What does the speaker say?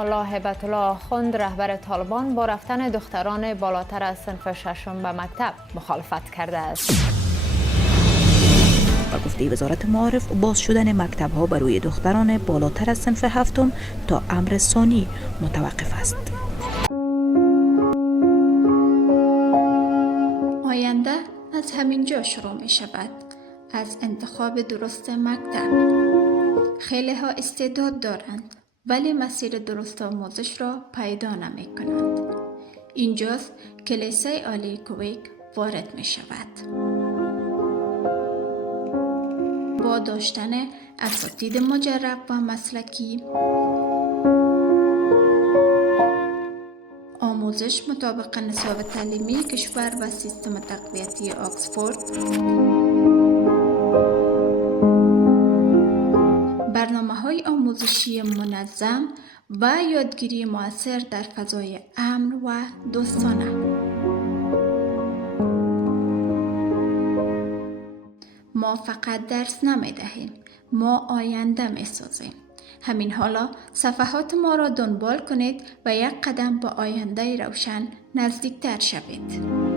ملا هبت الله آخوند رهبر طالبان با رفتن دختران بالاتر از صنف ششم به مکتب مخالفت کرده است. با گفته وزارت معارف باز شدن مکتب ها برای دختران بالاتر از صنف هفتم تا امر ثانی متوقف است. آینده از همین جا شروع می شود، از انتخاب درست مکتب. خیلی ها استعداد دارند ولی مسیر درست آموزش را پیدا نمی کنند. اینجاست که لیسه عالی کویک وارد می شود. با داشتن اساتید مجرب و مسلکی، آموزش مطابق نصاب تعلیمی کشور و سیستم تقویتی آکسفورد، برنامه‌های آموزشی منظم و یادگیری مؤثر در فضای امن و دوستانه. ما فقط درس نمی دهیم، ما آینده می سازیم. همین حالا صفحات ما را دنبال کنید و یک قدم به آینده روشن نزدیکتر شوید.